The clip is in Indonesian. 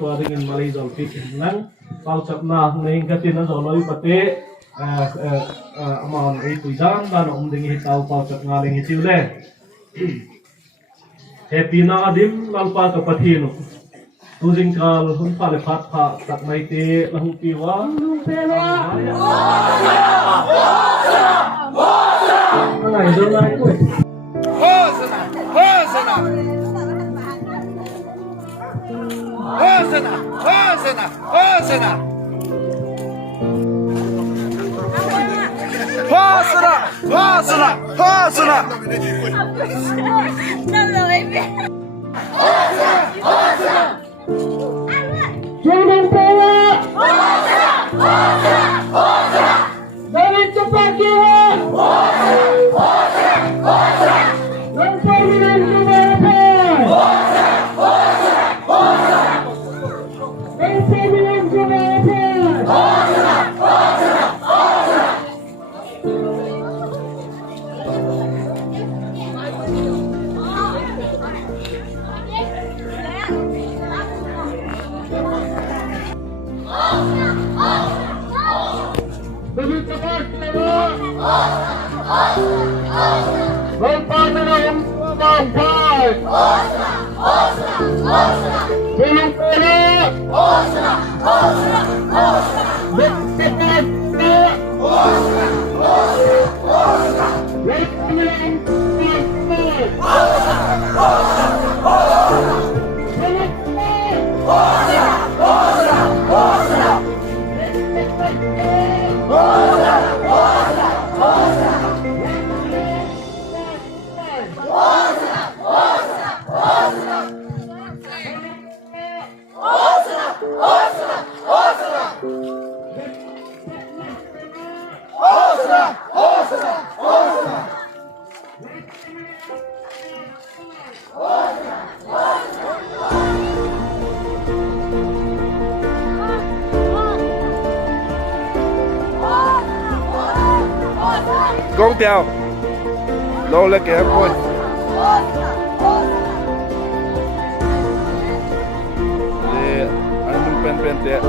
tua dengan malai jol fit nang paucap na neng katin na joloi pate amon itu dan dengan hitau paucap ngaling itu le happy na adim lalpa ka patino tujing kal hun pa le phat pha tak mai te lahu piwa Này dương này ui. Hosana, Hosana, Hosana, Hosana, Hosana, Hosana, Hosana, Hosana. Nó lười biết. Jangan pewa. Dari cepat kira. Công tiêu, đâu là cái quân. Để anh muốn pen thế.